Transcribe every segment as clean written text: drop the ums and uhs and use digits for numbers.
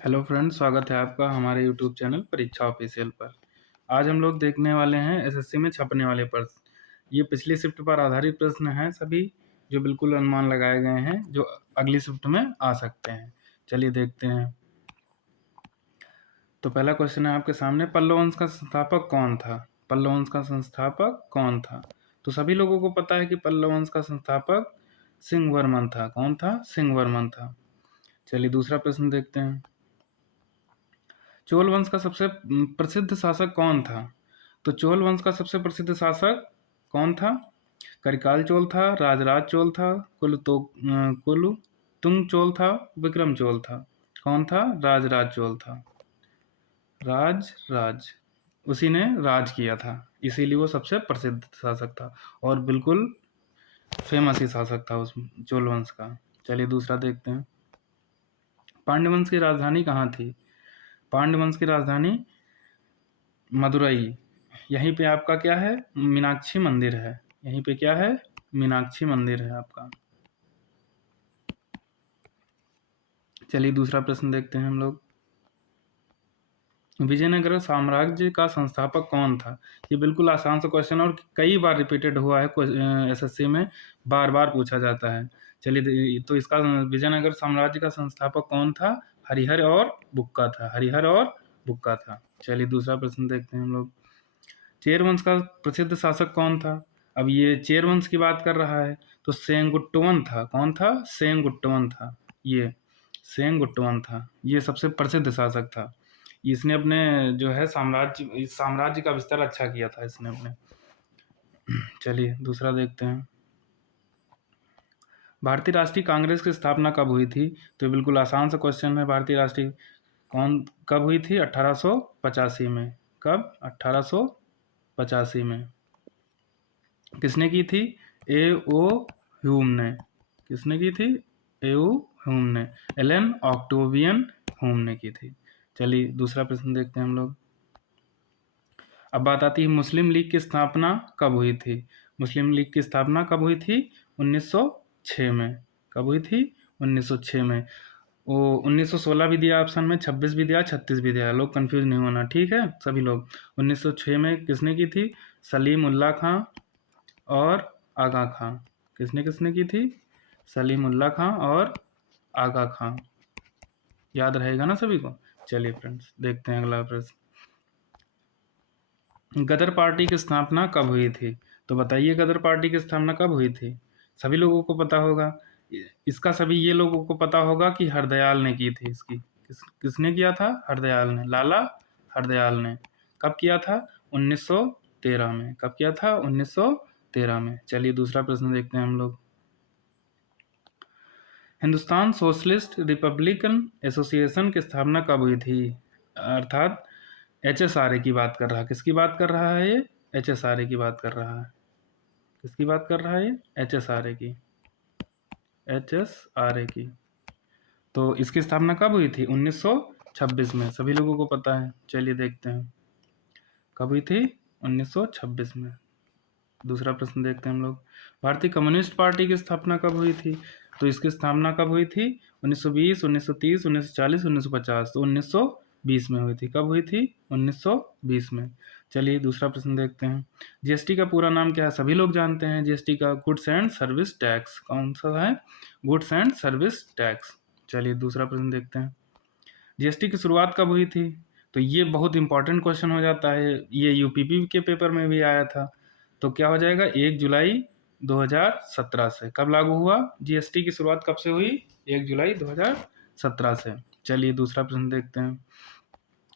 Hello friends, स्वागत है आपका हमारे यूट्यूब चैनल परीक्षा ऑफिशियल पर। आज हम लोग देखने वाले हैं एसएससी में छपने वाले प्रश्न। ये पिछली शिफ्ट पर आधारित प्रश्न हैं सभी, जो बिल्कुल अनुमान लगाए गए हैं, जो अगली शिफ्ट में आ सकते हैं। चलिए देखते हैं। तो पहला क्वेश्चन है आपके सामने, पल्लव वंश का संस्थापक कौन था? पल्लव वंश का संस्थापक कौन था? तो सभी लोगों को पता है कि पल्लव वंश का संस्थापक सिंहवर्मन था। कौन था? सिंहवर्मन था। चलिए दूसरा प्रश्न देखते हैं। चोल वंश का सबसे प्रसिद्ध शासक कौन था? तो चोल वंश का सबसे प्रसिद्ध शासक कौन था? करिकाल चोल था, राजराज चोल था, कुलुतुंग चोल था, विक्रम चोल था। कौन था? राजराज चोल था। राज उसी ने राज किया था, इसीलिए वो सबसे प्रसिद्ध शासक था और बिल्कुल फेमस ही शासक था उस चोल वंश का। चलिए दूसरा देखते हैं। पांड्य वंश की राजधानी कहाँ थी? पांड्य वंश की राजधानी मदुरई। यहीं पे आपका क्या है? मीनाक्षी मंदिर है। यहीं पे क्या है? मीनाक्षी मंदिर है आपका। चलिए दूसरा प्रश्न देखते हैं हम लोग। विजयनगर साम्राज्य का संस्थापक कौन था? ये बिल्कुल आसान सा क्वेश्चन और कई बार रिपीटेड हुआ है, एसएससी में बार बार पूछा जाता है। चलिए तो इसका विजयनगर साम्राज्य का संस्थापक कौन था? हरिहर और बुक्का था। हरिहर और बुक्का था। चलिए दूसरा प्रश्न देखते हैं हम लोग। चेर वंश का प्रसिद्ध शासक कौन था? अब ये चेर वंश की बात कर रहा है, तो सेंगुट्टवन था। कौन था? सेंगुट्टवन था। ये सेंगुट्टवन था, ये सबसे प्रसिद्ध शासक था। इसने अपने जो है इस साम्राज्य का विस्तार अच्छा किया था इसने अपने। चलिए दूसरा देखते हैं। भारतीय राष्ट्रीय कांग्रेस की स्थापना कब हुई थी? तो ये बिल्कुल आसान सा क्वेश्चन है। भारतीय राष्ट्रीय कब हुई थी? 1885 में। कब? 1885 में। किसने की थी? ए ओ ह्यूम ने। किसने की थी? ए ओ ह्यूम ने। एलन ऑक्टेवियन ह्यूम ने की थी। चलिए दूसरा प्रश्न देखते हैं हम लोग। अब बात आती है मुस्लिम लीग की स्थापना कब हुई थी? मुस्लिम लीग की स्थापना कब हुई थी? 1906 में। कब हुई थी? 1906 में। वो 1916 भी दिया ऑप्शन में, 26 भी दिया, 36 भी दिया। लोग कंफ्यूज नहीं होना, ठीक है सभी लोग। 1906 में किसने की थी? सलीम उल्लाह खां और आगा खां। किसने किसने की थी? सलीम उल्लाह खां और आगा खां। याद रहेगा ना सभी को? चलिए फ्रेंड्स देखते हैं अगला प्रश्न। गदर पार्टी की स्थापना कब हुई थी? तो बताइए गदर पार्टी की स्थापना कब हुई थी? सभी लोगों को पता होगा। इसका सभी ये लोगों को पता होगा कि हरदयाल ने की थी इसकी। किसने किया था? हरदयाल ने, लाला हरदयाल ने। कब किया था? 1913 में। कब किया था? 1913 में। चलिए दूसरा प्रश्न देखते हैं हम लोग। हिंदुस्तान सोशलिस्ट रिपब्लिकन एसोसिएशन की स्थापना कब हुई थी? अर्थात HSRA की बात कर रहा है। किसकी बात कर रहा है ये? HSRA की बात कर रहा है। किसकी बात कर रहा है ये? HSRA की। HSRA की। तो इसकी स्थापना कब हुई थी? 1926 में। सभी लोगों को पता है। चलिए देखते हैं कब हुई थी? 1926 में। दूसरा प्रश्न देखते हैं हम लोग। भारतीय कम्युनिस्ट पार्टी की स्थापना कब हुई थी? तो इसकी स्थापना कब हुई थी? 1920, 1930, 1940, 1950। तो 1920 में हुई थी। कब हुई थी? 1920 में। चलिए दूसरा प्रश्न देखते हैं। जीएसटी का पूरा नाम क्या है? सभी लोग जानते हैं जीएसटी का। Goods and service tax. कौन सा है? Goods and service tax. चलिए दूसरा प्रश्न देखते हैं। जीएसटी की शुरुआत कब हुई थी? तो ये बहुत इंपॉर्टेंट क्वेश्चन हो जाता है, ये यूपीपी के पेपर में भी आया था। तो क्या हो जाएगा? 1 जुलाई 2017 से। कब लागू हुआ? जीएसटी की शुरुआत कब से हुई? 1 जुलाई 2017 से। चलिए दूसरा प्रश्न देखते हैं।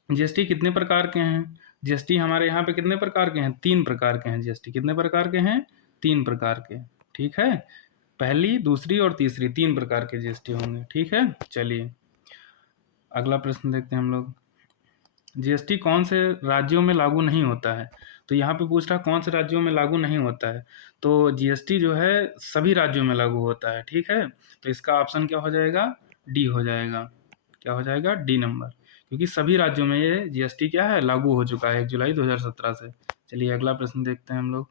जीएसटी कितने प्रकार के हैं? जीएसटी हमारे यहाँ पे कितने प्रकार के हैं? 3 प्रकार के हैं जीएसटी। कितने प्रकार के हैं? 3 प्रकार के। ठीक है, पहली, दूसरी और तीसरी 3 प्रकार के जीएसटी होंगे। ठीक है, चलिए अगला प्रश्न देखते हैं हम लोग। जीएसटी कौन से राज्यों में लागू नहीं होता है? तो यहाँ पे पूछ रहा कौन से राज्यों में लागू नहीं होता है। तो जीएसटी जो है सभी राज्यों में लागू होता है। ठीक है, तो इसका ऑप्शन क्या हो जाएगा? डी हो जाएगा। क्या हो जाएगा? डी नंबर, क्योंकि सभी राज्यों में ये जीएसटी क्या है? लागू हो चुका है 1 जुलाई 2017 से। चलिए अगला प्रश्न देखते हैं हम लोग।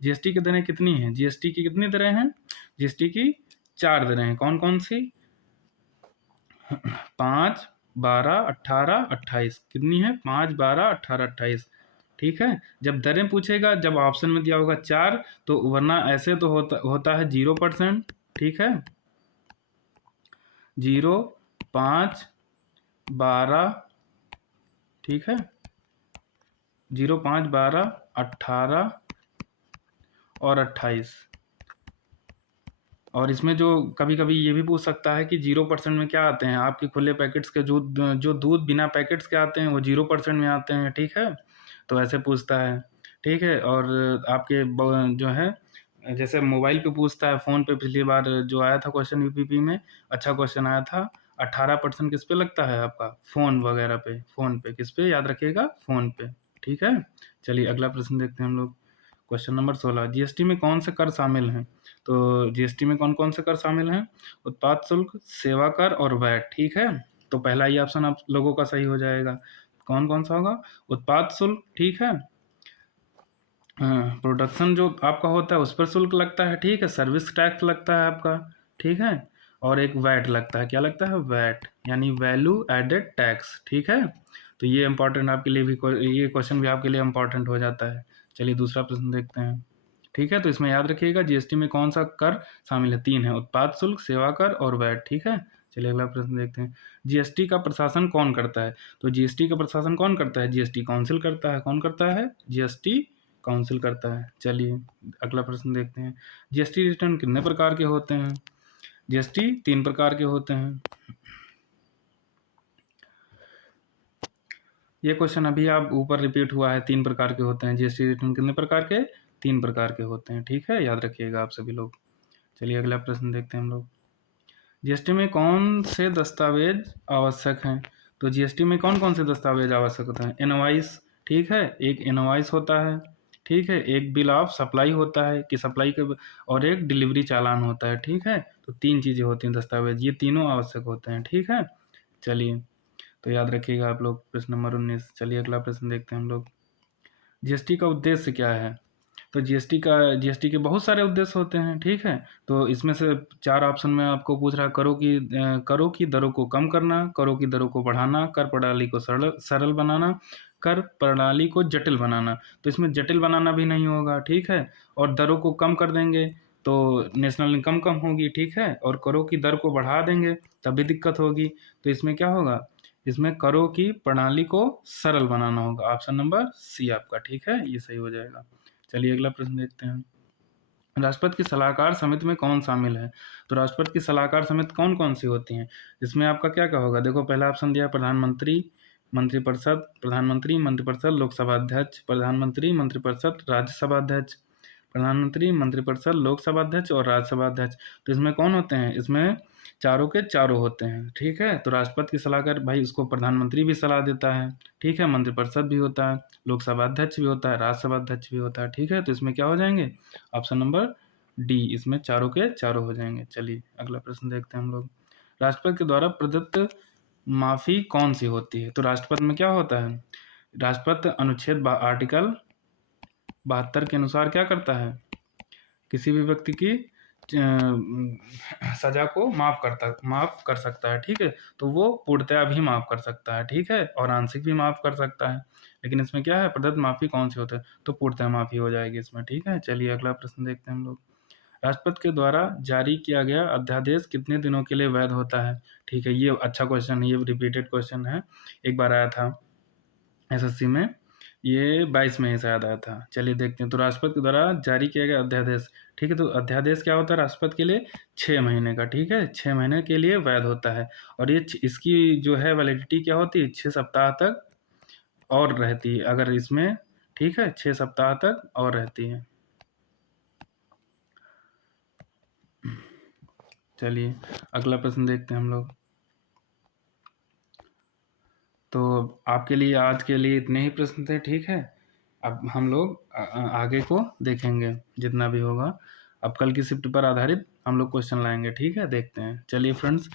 जीएसटी की दरें कितनी हैं? जीएसटी की कितनी दरें हैं? जीएसटी की 4 दरें हैं। कौन कौन सी? 5, 12, 18, 28 कितनी है? 5, 12, 18, 28। ठीक है। जब दरें पूछेगा, जब ऑप्शन में दिया होगा 4, तो वरना ऐसे तो होता है 0%। ठीक है, 0, 5, 12, ठीक है, 0, 5, 12, 18 और 28। और इसमें जो कभी कभी ये भी पूछ सकता है कि 0% में क्या आते हैं, आपके खुले पैकेट्स के जो दूध बिना पैकेट्स के आते हैं वो 0% में आते हैं। ठीक है, तो ऐसे पूछता है। ठीक है, और आपके जो है जैसे मोबाइल पे पूछता है, फ़ोन पे पिछली बार जो आया था क्वेश्चन यूपीपी में, अच्छा क्वेश्चन आया था। 18% किस पे लगता है आपका? फ़ोन वगैरह पे। फ़ोन पे किस पे? याद रखिएगा, फ़ोन पे। ठीक है, चलिए अगला प्रश्न देखते हैं हम लोग। क्वेश्चन नंबर 16, जीएसटी में कौन से कर शामिल हैं? तो जीएसटी में कौन कौन से कर शामिल हैं? उत्पाद शुल्क, सेवा कर और वैट। ठीक है, तो पहला ही ऑप्शन आप लोगों का सही हो जाएगा। कौन कौन सा होगा? उत्पाद शुल्क, ठीक है, हाँ, प्रोडक्शन जो आपका होता है उस पर शुल्क लगता है। ठीक है, सर्विस टैक्स लगता है आपका। ठीक है, और एक वैट लगता है। क्या लगता है? वैट, यानी वैल्यू एडेड टैक्स। ठीक है, तो ये इंपॉर्टेंट आपके लिए भी, ये क्वेश्चन भी आपके लिए इंपॉर्टेंट हो जाता है। चलिए दूसरा प्रश्न देखते हैं। ठीक है, तो इसमें याद रखिएगा जीएसटी में कौन सा कर शामिल है? 3 है, उत्पाद शुल्क, सेवा कर और वैट। ठीक है, चलिए अगला प्रश्न देखते हैं। जीएसटी का प्रशासन कौन करता है? तो जीएसटी का प्रशासन कौन करता है? जीएसटी काउंसिल करता है। कौन करता है? जीएसटी काउंसिल करता है। चलिए अगला प्रश्न देखते हैं। जीएसटी रिटर्न कितने प्रकार के होते हैं? जीएसटी 3 प्रकार के होते हैं। ये क्वेश्चन अभी आप ऊपर रिपीट हुआ है, 3 प्रकार के होते हैं। जीएसटी रिटर्न कितने प्रकार के? 3 प्रकार के होते हैं। ठीक है, याद रखिएगा आप सभी लोग। चलिए अगला प्रश्न देखते हैं हम लोग। जीएसटी में कौन से दस्तावेज आवश्यक हैं? तो जीएसटी में कौन कौन से दस्तावेज आवश्यक होते हैं? इनवॉइस, ठीक है, एक इनवॉइस होता है। ठीक है, एक बिल ऑफ सप्लाई होता है कि सप्लाई के, और एक डिलीवरी चालान होता है। ठीक है, तो 3 चीज़ें होती हैं दस्तावेज, ये तीनों आवश्यक होते हैं। ठीक है, चलिए तो याद रखिएगा आप लोग। प्रश्न नंबर 19। चलिए अगला प्रश्न देखते हैं हम लोग। जीएसटी का उद्देश्य क्या है? तो जीएसटी के बहुत सारे उद्देश्य होते हैं। ठीक है, तो इसमें से 4 ऑप्शन में आपको पूछ रहा है। करों की दरों को कम करना, करों की दरों को बढ़ाना, कर प्रणाली को सरल सरल बनाना, कर प्रणाली को जटिल बनाना। तो इसमें जटिल बनाना भी नहीं होगा। ठीक है, और दरों को कम कर देंगे तो नेशनल इनकम कम होगी। ठीक है, और करों की दर को बढ़ा देंगे तब भी दिक्कत होगी। तो इसमें क्या होगा? इसमें करों की प्रणाली को सरल बनाना होगा। ऑप्शन नंबर सी आपका, ठीक है, ये सही हो जाएगा। चलिए अगला प्रश्न देखते हैं। राष्ट्रपति की सलाहकार समिति में कौन शामिल है? तो राष्ट्रपति की सलाहकार समिति कौन कौन सी होती हैं? इसमें आपका क्या क्या होगा? देखो, पहला ऑप्शन दिया प्रधानमंत्री, मंत्रिपरिषद, प्रधानमंत्री, मंत्रिपरिषद, लोकसभा अध्यक्ष, प्रधानमंत्री, मंत्रिपरिषद, राज्यसभा अध्यक्ष, प्रधानमंत्री, मंत्रिपरिषद, लोकसभा अध्यक्ष और राज्यसभा अध्यक्ष। तो इसमें कौन होते हैं? इसमें चारों के चारों होते हैं। ठीक है, तो राष्ट्रपति की सलाहकार, भाई उसको प्रधानमंत्री भी सलाह देता है। ठीक है, मंत्रिपरिषद भी होता है, लोकसभा अध्यक्ष भी होता है, राज्यसभा अध्यक्ष भी होता है। ठीक है, तो इसमें क्या हो जाएंगे? ऑप्शन नंबर डी, इसमें चारों के चारों हो जाएंगे। चलिए अगला प्रश्न देखते हैं हम लोग। राष्ट्रपति के द्वारा प्रदत्त माफी कौन सी होती है? तो राष्ट्रपति में क्या होता है? राष्ट्रपति अनुच्छेद आर्टिकल 72 के अनुसार क्या करता है? किसी भी व्यक्ति की सजा को माफ कर सकता है। ठीक है, तो वो पूर्णतया भी माफ कर सकता है। ठीक है, और आंशिक भी माफ कर सकता है। लेकिन इसमें क्या है? प्रदत्त माफी कौन सी होता है? तो पूर्णतः माफी हो जाएगी इसमें। ठीक है, चलिए अगला प्रश्न देखते हैं हम लोग। राष्ट्रपति के द्वारा जारी किया गया अध्यादेश कितने दिनों के लिए वैध होता है? ठीक है, ये अच्छा क्वेश्चन है, ये रिपीटेड क्वेश्चन है, एक बार आया था एसएससी में, ये 22 में ही शायद आया था। चलिए देखते हैं। तो राष्ट्रपति के द्वारा जारी किया गया अध्यादेश, ठीक है, तो अध्यादेश क्या होता है राष्ट्रपति के लिए? 6 महीने का। ठीक है, 6 महीने के लिए वैध होता है। और ये इसकी जो है वैलिडिटी क्या होती है? 6 सप्ताह तक और रहती है अगर इसमें। ठीक है, 6 सप्ताह तक और रहती है। चलिए अगला प्रश्न देखते हैं हम लोग। तो आपके लिए आज के लिए इतने ही प्रश्न थे। ठीक है, अब हम लोग आगे को देखेंगे जितना भी होगा। अब कल की शिफ्ट पर आधारित हम लोग क्वेश्चन लाएंगे। ठीक है, देखते हैं। चलिए फ्रेंड्स,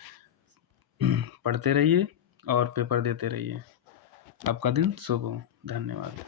पढ़ते रहिए और पेपर देते रहिए। आपका दिन शुभ हो। धन्यवाद।